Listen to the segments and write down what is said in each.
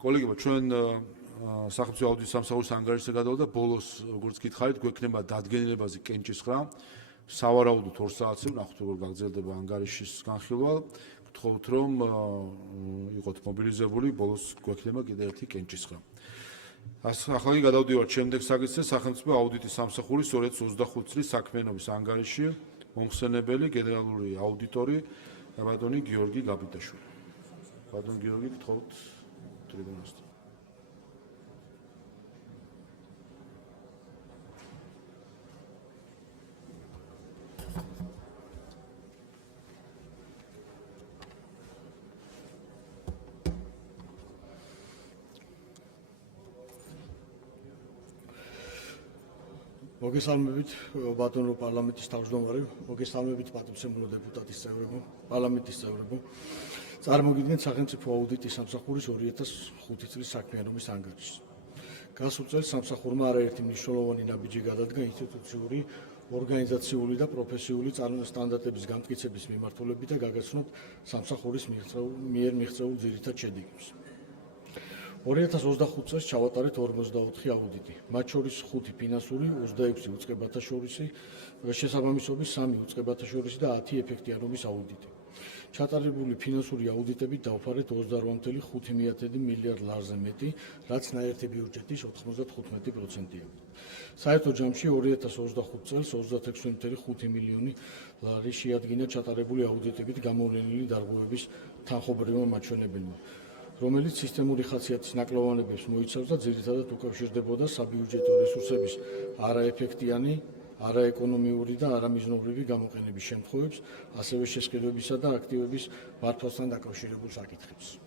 კოლეგებო, ჩვენ სახელმწიფო აუდიტის სამსახურის ანგარიშზე გადავდა ბოლოს, როგორც გითხარით, გვექნება დადგენილებაზე კენჭის ხრა. სავარაუდოდ 2 საათზე ვნახოთ, როგორ გაგრძელდება ანგარიშის განხილვა. გთხოვთ, რომ იყოთ მობილიზებული, ბოლოს გვექნება კიდევ ერთი კენჭის ხრა. ახლა გადავდივართ შემდეგ საკითხზე, სახელმწიფო აუდიტის სამსახურის 2025 წლის საქმიანობის ანგარიში, მომხსენებელი გენერალური აუდიტორი ბატონი გიორგი გაბიტაშვილი. ბატონ გიორგი, გთხოვთ ტრიბუნასთან. მოგესალმებით ბატონო პარლამენტის თავმჯდომარე, მოგესალმებით პატივცემულო დეპუტატის წევრებო, პარლამენტის წევრებო. წარმოგიდგენთ სახელმწიფო აუდიტის სამსახურის 2005 წლის საქმიანობის ანგარიშს. გასულ წელს სამსახურმა არაერთი მნიშვნელოვანი ნაბიჯი გადადგა ინსტიტუციური, ორგანიზაციული და პროფესიული სტანდარტების გამტკიცების მიმართულებით და გაგაცნოთ სამსახურის მიერ მიღწეულ ძირითად შედეგებს. 2025 წელს ჩავატარეთ 44 აუდიტი, მათ შორის 5 ფინანსური, 26 უწყებათა შორისი, შესაბამისობის 3 უწყებათა შორისი და 10 ეფექტიანობის აუდიტი. ჩატარებული ფინანსური აუდიტებით დავფარეთ 28.5 მილიარდ ლარზე მეტი, რაც ნაერთი ბიუჯეტის 95%-ია. საერთო ჯამში 2025 წელს 36.5 მილიონი ლარი შეადგინა ჩატარებული აუდიტებით გამოვლენილი დარღვევების თანხმობრივმა მაჩვენებელმა, რომელიც სისტემური ხასიათის ნაკლოვანებებს მოიცავს და ძირითადად უკავშირდებოდა საბიუჯეტო რესურსების არაეფექტიანი, არაეკონომიური და არამიზნობრივი გამოყენების შემთხვევებს, ასევე შესყიდვებისა და აქტივების მართვასთან დაკავშირებულ საკითხებს.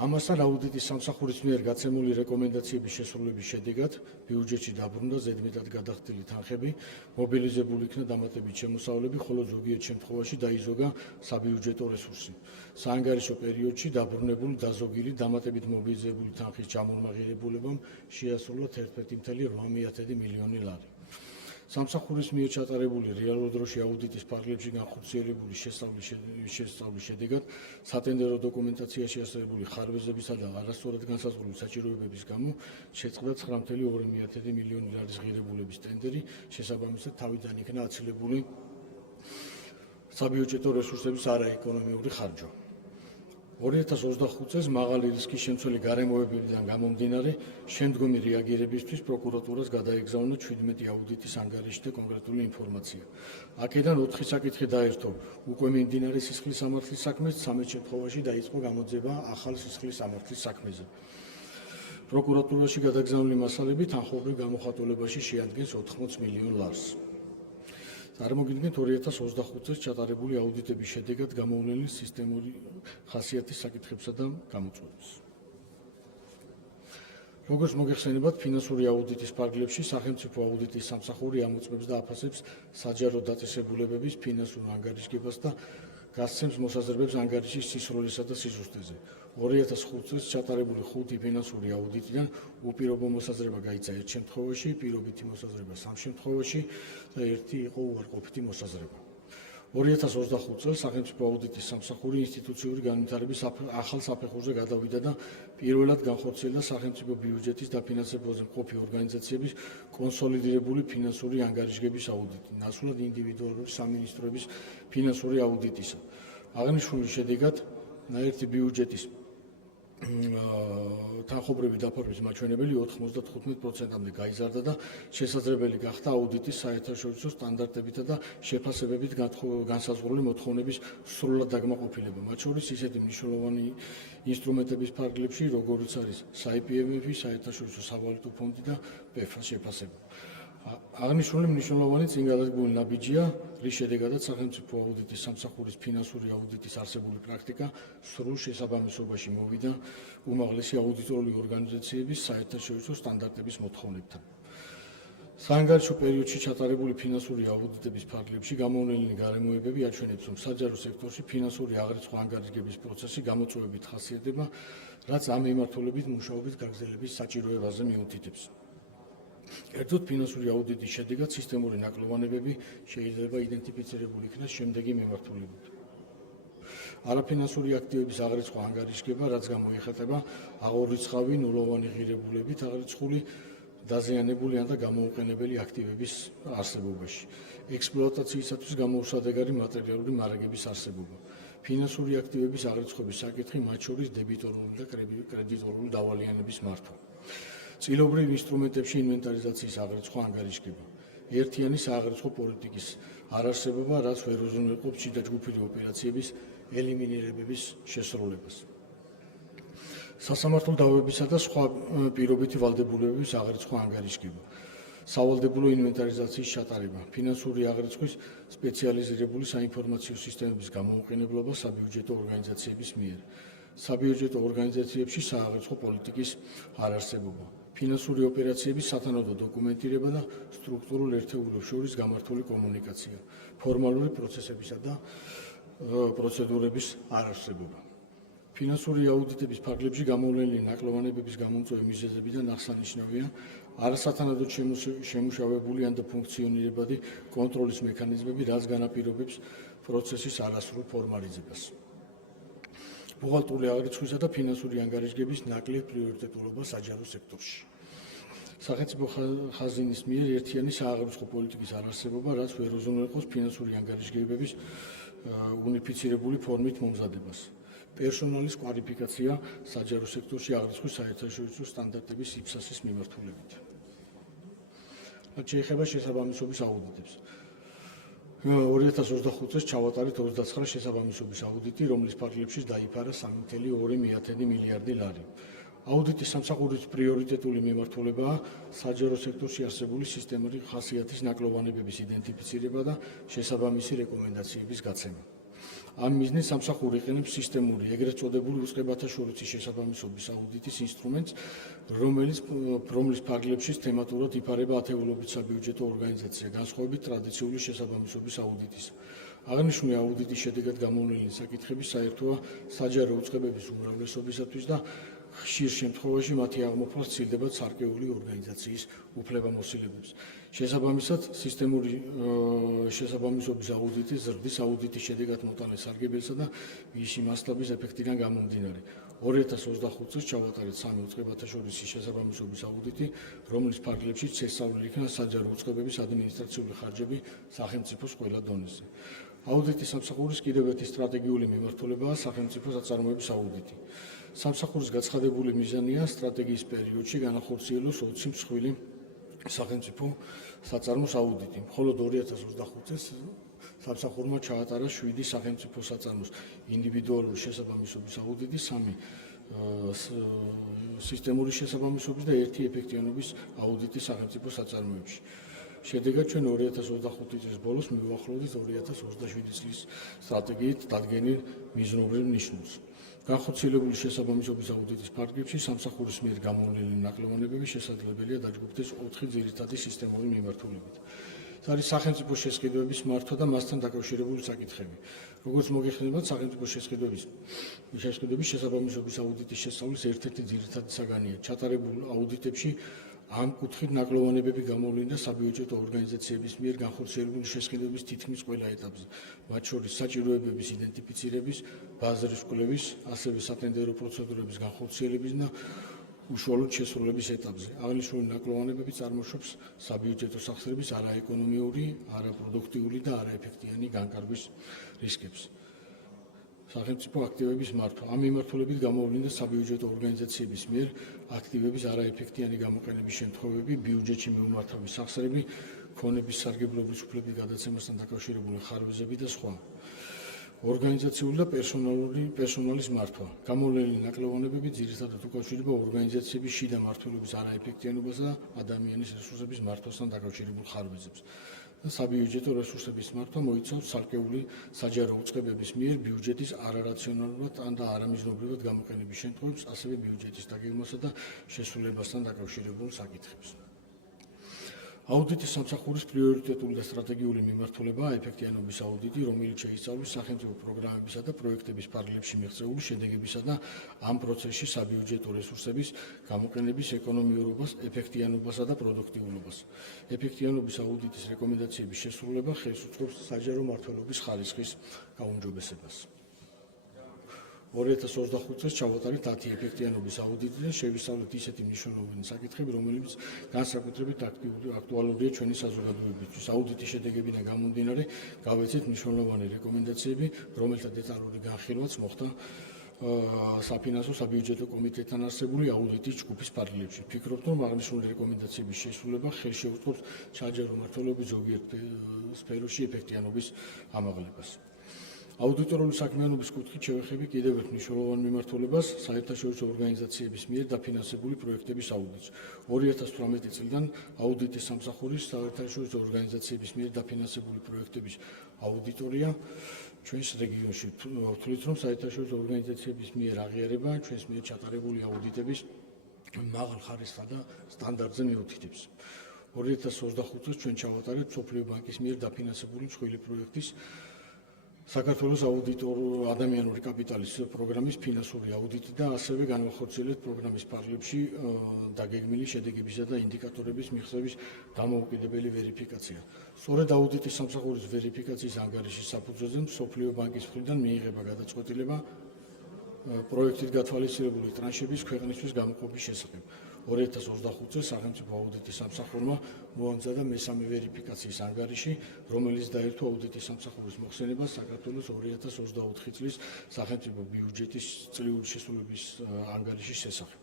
ამასთან აუდიტის სამსახურის მიერ გაცემული რეკომენდაციების შესრულების შედეგად ბიუჯეტში დაბრუნდა ზედმეტად გადახდილი თანხები, მობილიზებული იქნა დამატებით შემოსავლები, ხოლო ზოგიერთ შემთხვევაში დაიზოგა საბიუჯეტო რესურსი. საანგარიშო პერიოდში დაბრუნებული დაზოგილი დამატებით მობილიზებული თანხის ჩამომაღლებულებამ შეასრულა 11.8 მილიონი ლარი. სამსახურის მიერ ჩატარებული რეალურ დროში აუდიტის ფარგლებში განხორციელებული შესწავლის შედეგად სატენდერო დოკუმენტაციაში ასახული ხარვეზებისა და არასწორად განსაზღვრული საჭიროებების გამო შეწყდა 9.2 მილიონი ლარის ღირებულების ტენდერი, შესაბამისად თავიდან იქნა აცილებული საბიუჯეტო რესურსების არაეკონომიური ხარჯვა. 2025 წელს მაღალი რისკის შემცველი გარემოებებიდან გამომდინარე, შემდგომი რეაგირებისთვის პროკურატურას გადაეგზავნა 17 აუდიტის ანგარიში და კონკრეტული ინფორმაცია. აქედან 4 საკითხი დაერთო უკვე მიმდინარე სისხლის სამართლის საქმეს, 13 შემთხვევაში დაიწყო გამოძიება ახალ სისხლის სამართლის საქმეზე. პროკურატურაში გადაგზავნილი მასალები თანხმობრივ გამოხატულებაში შეადგენს 80 მილიონ ლარს. წარმოგიდგენთ 2025 წელს ჩატარებული აუდიტების შედეგად გამოვლენილ სისტემური ხასიათის საკითხებსა და გამოწვევებს. როგორც მოგეხსენებათ, ფინანსური აუდიტის ფარგლებში სახელმწიფო აუდიტის სამსახური ამოწმებს და აფასებს საჯარო დაწესებულებების ფინანსურ ანგარიშგებას და გასცემს მოსაზრებებს ანგარიშის სისროლისა და სიზუსტეზე. 2005 წელს ჩატარებული 5 ფინანსური აუდიტიდან უპირობო მოსაზრება გაიცა 1 შემთხვევაში, პირობითი მოსაზრება 3 შემთხვევაში და 1 იყო უარყოფითი მოსაზრება. 2025 წელს სახელმწიფო აუდიტის სამსახური ინსტიტუციური განვითარების ახალ საფეხურზე გადავიდა და პირველად განხორციელდა სახელმწიფო ბიუჯეტის დაფინანსებაზე მყოფი ორგანიზაციების კონსოლიდირებული ფინანსური ანგარიშგების აუდიტი, ნაცვლად ინდივიდუალური სამინისტროების ფინანსური აუდიტისა. აღნიშნული შედეგად ნაერთი ბიუჯეტის თანხმობრივი დაფარვის მაჩვენებელი 95%-მდე გაიზარდა და შესაძლებელი გახდა აუდიტის საერთაშორისო სტანდარტებითა და შეფასებებით განსაზღვრული მოთხოვნების სრულად დაკმაყოფილება, მათ შორის ისეთი მნიშვნელოვანი ინსტრუმენტების ფარგლებში, როგორიც არის SAIPMF-ი, საერთაშორისო სავალუტო ფონდი და PEF-ს შეფასება. აღნიშნული მნიშვნელოვანი წინგადადგმული ნაბიჯია, რის შედეგადაც სახელმწიფო აუდიტის სამსახურის ფინანსური აუდიტის არსებული პრაქტიკა სრულ შესაბამისობაში მოვიდა უმაღლესი აუდიტორული ორგანიზაციების საერთაშორისო სტანდარტების მოთხოვნებთან. საანგარიშო პერიოდში ჩატარებული ფინანსური აუდიტების ფარგლებში გამოვლენილი გარემოებები აჩვენებს, რომ საჯარო სექტორში ფინანსური აღრიცხვა ანგარიშგების პროცესი გამოწვევებით ხასიათდება, რაც ამ მიმართულებით მუშაობის გაგრძელების საჭიროებაზე მიუთითებს. ერთოდ ფინანსური აუდიტის შედეგად სისტემური ნაკლოვანებები შეიძლება იდენტიფიცირებული იქნას შემდეგი მიმართულებით. არაფინანსური აქტივების აღრიცხვა ანგარიშგება, რაც გამოიხატება აღორიცხავი ნულოვანი ღირებულებით აღრიცხული დაზიანებული ან და გამოუყენებელი აქტივების არსებობაში, ექსპლუატაციისათვის გამოუსადეგარი მატერიალური მარაგების არსებობა, ფინანსური აქტივების აღრიცხვის საკითხი, მათ შორის დებიტორული და კრედიტორული დავალიანების მართვა. წილობრივ ინსტრუმენტებში ინვენტარიზაციის აღრიცხვა ანგარიშგება, ერთიანი სააღრიცხვო პოლიტიკის არარსებობა, რაც ვერ უზრუნველყოფს შიდა ჯგუფური ოპერაციების ელიმინირების შესრულებას. სასამართლო დავებისა და სხვა პირობითი ვალდებულებების აღრიცხვა ანგარიშგება, სავალდებულო ინვენტარიზაციის ჩატარება, ფინანსური აღრიცხვის სპეციალიზირებული საინფორმაციო სისტემების გამოუყენებლობა საბიუჯეტო ორგანიზაციების მიერ, საბიუჯეტო ორგანიზაციებში სააღრიცხო პოლიტიკის არარსებობა, ფინანსური ოპერაციების სათანადო დოკუმენტირება და სტრუქტურულ ერთეულებს შორის გამართული კომუნიკაცია, ფორმალური პროცესებისა და პროცედურების არარსებობა. ფინანსური აუდიტების ფარგლებში გამოვლენილი ნაკლოვანებების გამომწვევი მიზეზებიდან აღსანიშნავია არასათანადოდ შემუშავებული ან და ფუნქციონირებადი კონტროლის მექანიზმები, რაც განაპირობებს პროცესის არასრულ ფორმალიზებას. ბუღალტრული აღრიცხვისა და ფინანსური ანგარიშგების ნაკლებ პრიორიტეტულობა საჯარო სექტორში. სახელმწიფო ხაზინის მიერ ერთიანი სააღრიცხვო პოლიტიკის არარსებობა, რაც ვერ უზრუნველყოფს ფინანსური ანგარიშგებების უნიფიცირებული ფორმით მომზადებას. პერსონალის კვალიფიკაცია საჯარო სექტორში აღრიცხვის საერთაშორისო სტანდარტების IPSAS-ის მიმართულებით. რაც შეეხება შესაბამისობის აუდიტებს. 2025 წელს ჩავატარეთ 29 შესაბამისობის აუდიტი, რომლის ფარგლებშიც დაიფარა 3.2 მილიარდი ლარი. აუდიტის სამსახურის პრიორიტეტული მიმართულებაა საჯარო სექტორში არსებული სისტემური ხასიათის ნაკლოვანებების იდენტიფიცირება და შესაბამისი რეკომენდაციების გაცემა. ამ მიზნით სამსახური იყენებს სისტემური, ეგრეთ წოდებული უწყებათა შორისი შესაბამისობის აუდიტის ინსტრუმენტს, რომლის ფარგლებშიც თემატურად იფარება ათეულობით საბიუჯეტო ორგანიზაცია, განსხვავებით ტრადიციული შესაბამისობის აუდიტის. აღნიშნული აუდიტის შედეგად გამოვლენილი საკითხები საერთოა საჯარო უწყებების უმრავლესობისათვის და ხშირ შემთხვევაში მათი აღმოფხვრა სცილდება ცალკეული ორგანიზაციის უფლებამოსილებებს. შესაბამისად, სისტემური შესაბამისობის აუდიტი ზრდის აუდიტის შედეგად მოტანილ სარგებელსა და მისი მასშტაბის ეფექტიდან გამომდინარე. 2025 წელს ჩავატარეთ 3 უწყებათა შორისი შესაბამისობის აუდიტი, რომლის ფარგლებშიც შესწავლილი იქნა საჯარო უწყებების ადმინისტრაციული ხარჯები სახელმწიფოს ყველა დონეზე. აუდიტის სამსახურის კიდევ ერთი სტრატეგიული მიმართულებაა სახელმწიფო საწარმოების აუდიტი. სამსახურის გაცხადებული მიზანია სტრატეგიის პერიოდში განახორციელოს 20 მსხვილი სახელმწიფო საწარმოს აუდიტი. მხოლოდ 2025 წელს სამსახურმა ჩაატარა 7 სახელმწიფო საწარმოს ინდივიდუალური შესაბამისობის აუდიტი, 3 სისტემური შესაბამისობის და 1 ეფექტიანობის აუდიტი სახელმწიფო საწარმოებში. შედეგად ჩვენ 2025 წლის ბოლოს მივუახლოვდით 2027 წლის სტრატეგიით დადგენილ მიზნობრივ ნიშნულს. განხორციელებული შესაბამისობის აუდიტის ფარგლებში სამსახურის მიერ გამოვლენილი ნაკლოვანებები შესაძლებელია დაჯგუფდეს 4 ძირითადი სისტემური მიმართულებით. ეს არის სახელმწიფო შესყიდვების მართვა და მასთან დაკავშირებული საკითხები. როგორც მოგეხსენებათ, სახელმწიფო შესყიდვების შესაბამისობის აუდიტის შესწავლის ერთ-ერთი ძირითადი საგანია. ჩატარებულ აუდიტებში ამ კუთხით ნაკლოვანებები გამოვლენილია საბიუჯეტო ორგანიზაციების მიერ განხორციელებული შესყიდვების თითქმის ყველა ეტაპზე, მათ შორის საჭიროებების იდენტიფიცირების, ბაზრის კვლევის, ასევე სატენდერო პროცედურების განხორციელების და უშუალოდ შესრულების ეტაპზე. აღნიშნული ნაკლოვანებები წარმოშობს საბიუჯეტო სახსრების არაეკონომიური, არაპროდუქტიული და არაეფექტიანი განკარგვის რისკებს. სახელმწიფო აქტივების მართვა. ამ მიმართულებით გამოვლინდა საბიუჯეტო ორგანიზაციების მიერ აქტივების არაეფექტიანი გამოყენების შემთხვევები, ბიუჯეტში მიუმართავი სახსრები, ქონების სარგებლობის უფლების გადაცემასთან დაკავშირებული ხარვეზები და სხვა. ორგანიზაციული და პერსონალის მართვა. გამოვლენილი ნაკლოვანებები ძირითადად უკავშირდება ორგანიზაციების შიდა მმართველობის არაეფექტიანობასა და ადამიანის რესურსების მართვასთან დაკავშირებულ ხარვეზებს. საბიუჯეტო რესურსების მართვა მოიცავს ცალკეული საჯარო უწყებების მიერ ბიუჯეტის არარაციონალურად ან და არამიზნობრივად გამოყენების შემთხვევებს, ასევე ბიუჯეტის დაგეგმვასა და შესრულებასთან დაკავშირებულ საკითხებს. აუდიტის სამსახურის პრიორიტეტული და სტრატეგიული მიმართულებაა ეფექტიანობის აუდიტი, რომელიც შეისწავლის სახელმწიფო პროგრამებისა და პროექტების ფარგლებში მიღწეული შედეგებისა და ამ პროცესში საბიუჯეტო რესურსების გამოყენების ეკონომიურობას, ეფექტიანობასა და პროდუქტიულობას. ეფექტიანობის აუდიტის რეკომენდაციების შესრულება ხელს უწყობს საჯარო მმართველობის ხარისხის გაუმჯობესებას. 2025 წელს ჩავატარეთ 10 ეფექტიანობის აუდიტი და შევისწავლეთ ისეთი მნიშვნელოვანი საკითხები, რომლებიც განსაკუთრებით აქტუალურია ჩვენი საზოგადოებისთვის. აუდიტის შედეგებიდან გამომდინარე, გავეცეთ მნიშვნელოვანი რეკომენდაციები, რომელთა დეტალური განხილვაც მოხდა საფინანსო საბიუჯეტო კომიტეტთან არსებული აუდიტის ჯგუფის პარალელში. ვფიქრობ, რომ აღნიშნული რეკომენდაციების შესრულება ხელშეუწყობს საჯარო მმართველობის ზოგიერთ სფეროში ეფექტიანობის ამაღლებას. აუდიტორული საქმიანობის კუთხით შევეხები კიდევ ერთ მნიშვნელოვან მიმართულებას საერთაშორისო ორგანიზაციების მიერ დაფინანსებული პროექტების აუდიტს. 2018 წლიდან აუდიტის სამსახურის საერთაშორისო ორგანიზაციების მიერ დაფინანსებული პროექტების აუდიტორია ჩვენს რეგიონში. ვთვლით, რომ საერთაშორისო ორგანიზაციების მიერ აღიარება ჩვენს მიერ ჩატარებული აუდიტების მაღალ ხარისხსა და სტანდარტზე მიუთითებს. 2025 წელს ჩვენ ჩავატარეთ მსოფლიო ბანკის მიერ დაფინანსებული მსხვილი პროექტის საქართველოს ადამიანური კაპიტალის პროგრამის ფინანსური აუდიტი და ასევე განვახორციელეთ პროგრამის პარალელში დაგეგმილი შედეგებისა და ინდიკატორების მიღწევის დამოუკიდებელი ვერიფიკაცია. სწორედ აუდიტის სამსახურის ვერიფიკაციის ანგარიშის საფუძველზე მსოფლიო ბანკის მხრიდან მიიღება გადაწყვეტილება პროექტით გათვალისწინებული ტრანშების ქვეყნისთვის გამოყოფის შესახებ. 2025 წელს სახელმწიფო აუდიტის სამსახურმა მოამზადა მესამე ვერიფიკაციის ანგარიში, რომელიც დაერთო აუდიტის სამსახურის მოხსენებას საქართველოს 2024 წლის სახელმწიფო ბიუჯეტის წლიური შესრულების ანგარიშის შესახებ.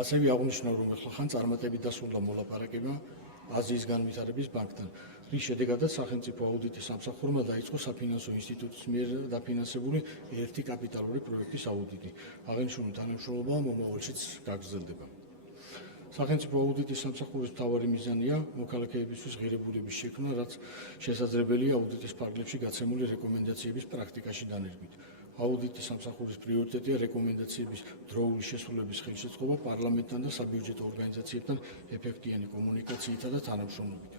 ასევე აღნიშნა, რომ ახლახან წარმატებით დასრულდა მოლაპარაკება აზიის განვითარების ბანკთან, რის შედეგადაც სახელმწიფო აუდიტის სამსახურმა დაიწყო საფინანსო ინსტიტუტის მიერ დაფინანსებული ერთი კაპიტალური პროექტის აუდიტი. აღნიშნული თანამშრომლობა მომავალშიც გაგრძელდება. სახელმწიფო აუდიტის სამსახურის მთავარი მიზანია მოქალაქეებისთვის ღირებულების შექმნა, რაც შესაძლებელია აუდიტის ფარგლებში გაცემული რეკომენდაციების პრაქტიკაში დანერგვით. აუდიტის სამსახურის პრიორიტეტია რეკომენდაციების დროული შესრულების ხელშეწყობა პარლამენტთან და საბიუჯეტო ორგანიზაციებთან ეფექტიანი კომუნიკაციითა და თანამშრომლობით.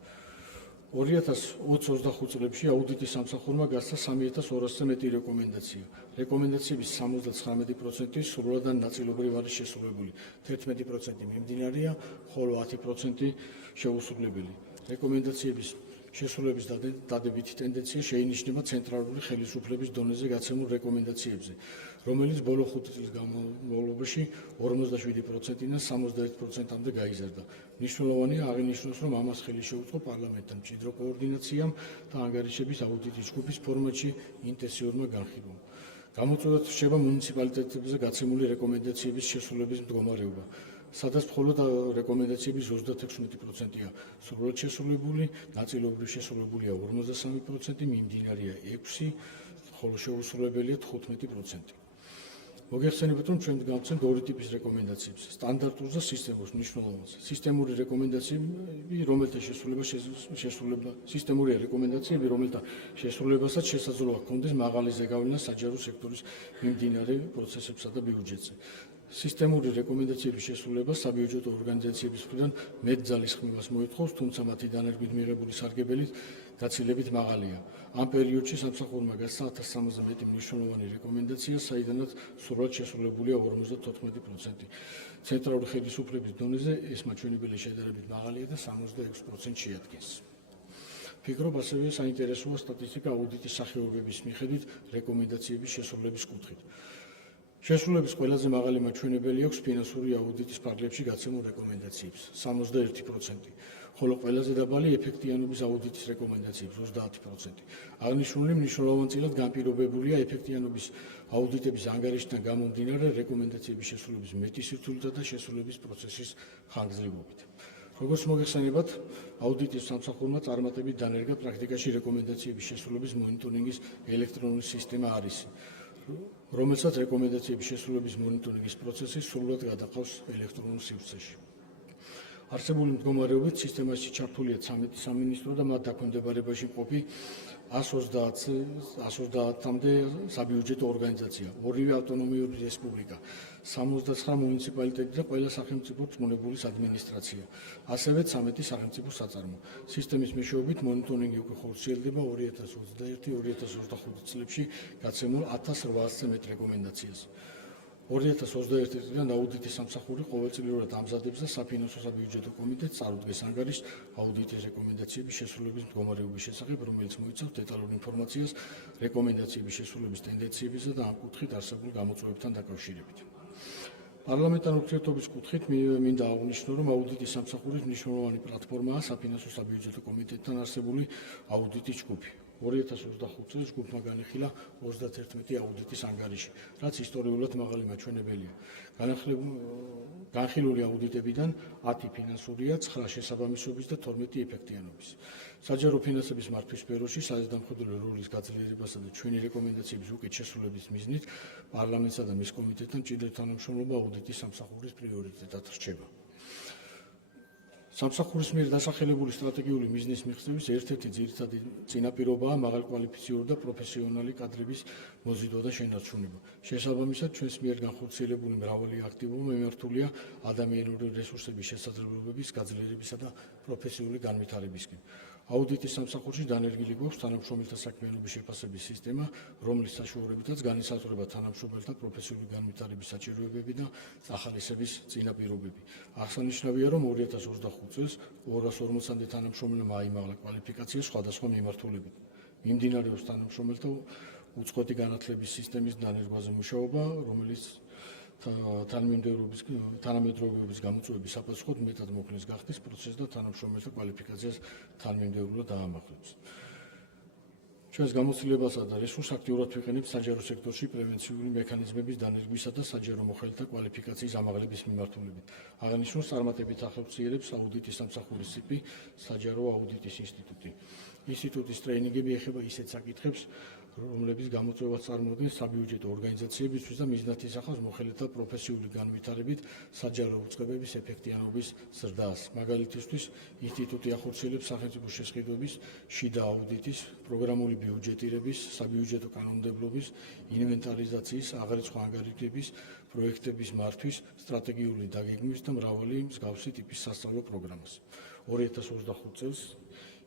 2020-25 წლებში აუდიტის სამსახურმა გასცა 3200-ზე მეტი რეკომენდაცია. რეკომენდაციების 79% სრულად ან ნაწილობრივ არის შესრულებული, 11% მიმდინარეა, ხოლო 10% შეუსრულებელი. რეკომენდაციების შესრულების დადებითი ტენდენცია შეინიშნება ცენტრალური ხელისუფლების დონეზე გაცემულ რეკომენდაციებზე, რომელიც ბოლო 5 წლის განმავლობაში 47%-დან 61%-მდე გაიზარდა. მნიშვნელოვანია აღინიშნოს, რომ ამას ხელი შეუწყო პარლამენტთან მჭიდრო კოორდინაციამ და ანგარიშების აუდიტის ჯგუფის ფორმატში ინტენსიურმა განხილვამ. გამოწვევად რჩება მუნიციპალიტეტებზე გაცემული რეკომენდაციების შესრულების მდგომარეობა, სადაც მხოლოდ რეკომენდაციების 36%-ია სრულად შესრულებული, ნაწილობრივ შესრულებულია 53%, მიმდინარეა 6%, ხოლო შეუსრულებელია 15%. მოგეხსენებათ, რომ ჩვენ გავცემთ ორი ტიპის რეკომენდაციებს: სტანდარტურს და სისტემურს. მნიშვნელოვანს. სისტემური რეკომენდაციები, რომელთა შესრულებასაც შესაძლოა ჰქონდეს მაღალი ზეგავლენა საჯარო სექტორის მიმდინარე პროცესებსა და ბიუჯეტზე. სისტემური რეკომენდაციების შესრულება საბიუჯეტო ორგანიზაციების მხრიდან მეტ ძალისხმევას მოითხოვს, თუმცა მათი დანერგვით მიღებული სარგებელი გაცილებით მაღალია. ამ პერიოდში სამსახურმა გასცა 1300-ზე მეტი მნიშვნელოვანი რეკომენდაცია, საიდანაც სრულად შესრულებულია 54%. ცენტრალური ხელისუფლების დონეზე ეს მაჩვენებელი შედარებით მაღალია და 66% შეადგენს. ვფიქრობ, ასევე საინტერესოა სტატისტიკა აუდიტის სახეობების მიხედვით რეკომენდაციების შესრულების კუთხით. შესრულების ყველაზე მაღალი მაჩვენებელი აქვს ფინანსური აუდიტის ფარგლებში გაცემულ რეკომენდაციებს 61%, ხოლო ყველაზე დაბალი ეფექტიანობის აუდიტის რეკომენდაციებს 30%. აღნიშნული მნიშვნელოვანწილად განპირობებულია ეფექტიანობის აუდიტების ანგარიშთან გამომდინარე რეკომენდაციების შესრულების მეტი სირთულეთა და შესრულების პროცესის ხანგრძლივობით. როგორც მოგეხსენებათ, აუდიტის სამსახურმა წარმატებით დანერგა პრაქტიკაში რეკომენდაციების შესრულების მონიტორინგის ელექტრონული სისტემა არის, რომელსაც რეკომენდაციების შესრულების მონიტორინგის პროცესი სრულად გადაყავს ელექტრონულ სივრცეში. არსებული მდგომარეობით სისტემაში ჩართულია 13 სამინისტრო და მათ დაქვემდებარებაში მყოფი 130-მდე საბიუჯეტო ორგანიზაცია, ორივე ავტონომიური რესპუბლიკა, 69 მუნიციპალიტეტი და ყველა სახელმწიფო რწმუნებულის ადმინისტრაცია, ასევე 13 სახელმწიფო საწარმო. სისტემის მეშვეობით მონიტორინგი უკვე ხორციელდება 2021-2025 წლებში გაცემულ 1800-ზე მეტ რეკომენდაციას. 2021 წლიდან აუდიტის სამსახური ყოველწლიურად ამზადებს და საფინანსო საბიუჯეტო კომიტეტს წარუდგეს ანგარიშს აუდიტის რეკომენდაციების შესრულების მდგომარეობის შესახებ, რომელიც მოიცავს დეტალურ ინფორმაციას რეკომენდაციების შესრულების ტენდენციებისა და ამ კუთხით არსებულ გამოწვევებთან დაკავშირებით. პარლამენტარ ურთიერთობის კუთხით მინდა აღნიშნო, რომ აუდიტის სამსახურის მნიშვნელოვანი პლატფორმაა საფინანსო საბიუჯეტო კომიტეტთან არსებული აუდიტის ჯგუფი. 2025 წელს ჯგუფმა განიხილა 31 აუდიტის ანგარიში, რაც ისტორიულად მაღალი მაჩვენებელია. განხილული აუდიტებიდან 10 ფინანსურია, 9 შესაბამისობის და 12 ეფექტიანობის. საჯარო ფინანსების მართვის სფეროში საზედამხედველო როლის გაძლიერებასა და ჩვენი რეკომენდაციების უკეთ შესრულების მიზნით პარლამენტსა და მის კომიტეტთან მჭიდრო თანამშრომლობა აუდიტის სამსახურის პრიორიტეტად რჩება. სამსახურის მიერ დასახელებული სტრატეგიული მიზნის მიღწევის ერთ-ერთი ძირითადი წინაპირობაა მაღალკვალიფიციური და პროფესიონალი კადრების მოზიდვა და შენარჩუნება. შესაბამისად, ჩვენს მიერ განხორციელებული მრავალი აქტივობა მიმართულია ადამიანური რესურსების შესაძლებლობების გაძლიერებისა და პროფესიული განვითარებისკენ. აუდიტის სამსახურში დანერგილი გვაქვს თანამშრომელთა საქმიანობის შეფასების სისტემა, რომლის საშუალებითაც განისაზღვრება თანამშრომელთა პროფესიული განვითარების საჭიროებები და ახალისების წინაპირობები. აღსანიშნავია, რომ 2025 წელს 240-მდე თანამშრომელმა აიმაღლა კვალიფიკაცია სხვადასხვა მიმართულებით. მიმდინარეობს თანამშრომელთა უწყვეტი განათლების სისტემის დანერგვაზე მუშაობა, რომელიც თანამედროვეობის გამოწვევების საფასუხოდ მეტად მოქლის გახდის პროცესს და თანამშრომელთა კვალიფიკაციას თანამიმდევრულად დაამახვილებს. ჩვენს გამოცდილებასა და რესურსს აქტიურად ვიყენებთ საჯარო სექტორში პრევენციული მექანიზმების დანერგვისა და საჯარო მოხელეთა კვალიფიკაციის ამაღლების მიმართულებით. აღნიშნულს წარმატებით ახორციელებს აუდიტის სამსახურის CIP საჯარო აუდიტის ინსტიტუტი. ინსტიტუტის ტრეინინგები ეხება ისეთ საკითხებს, რომლების გამოწვევას წარმოადგენს საბიუჯეტო ორგანიზაციებისთვის და მიზნად ისახავს მოხელეთა პროფესიული განვითარებით საჯარო უწყებების ეფექტიანობის ზრდას. მაგალითისთვის, ინსტიტუტი ახორციელებს სახელმწიფო შესყიდვების, შიდა აუდიტის, პროგრამული ბიუჯეტირების, საბიუჯეტო კანონმდებლობის, ინვენტარიზაციის, აღრიცხვა ანგარიშების, პროექტების მართვის, სტრატეგიული დაგეგმვის და მრავალი მსგავსი ტიპის სასწავლო პროგრამას. 2025 წელს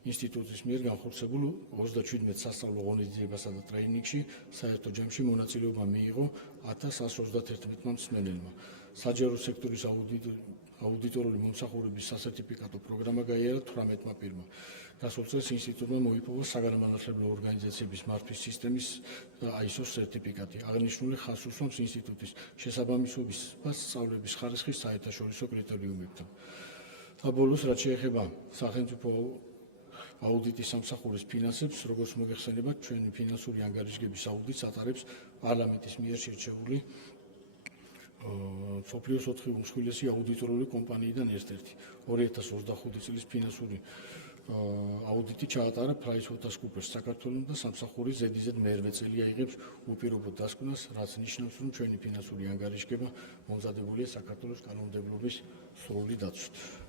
ინსტიტუტის მიერ განხორციელებულ 37 სასწავლო ღონისძიებასა და ტრეინინგში საერთო ჯამში მონაწილეობა მიიღო 1131 მსმენელმა. საჯარო სექტორის აუდიტორული მომსახურების სასერტიფიკატო პროგრამა გაიარა 18 პირმა. გასულ წელს ინსტიტუტმა მოიპოვა საგანმანათლებლო ორგანიზაციების მართვის სისტემის ISO სერტიფიკატი. აღნიშნული ხაზს უსვამს ინსტიტუტის შესაბამისობის და სწავლების ხარისხის საერთაშორისო კრიტერიუმებთან. და ბოლოს, რაც შეეხება სახელმწიფო აუდიტის სამსახურის ფინანსებს, როგორც მოგეხსენებათ, ჩვენი ფინანსური ანგარიშგების აუდიტს ატარებს პარლამენტის მიერ შერჩეული მსოფლიოს 4 უმსხვილესი აუდიტორული კომპანიიდან ერთ-ერთი. 2025 წლის ფინანსური აუდიტი ჩაატარა PricewaterhouseCoopers საქართველოს და სამსახურის ზედიზედ მერვე წელი აიღებს უპირობო დასკვნას, რაც ნიშნავს, რომ ჩვენი ფინანსური ანგარიშგება მომზადებულია საქართველოს კანონმდებლობის სრული დაცვით.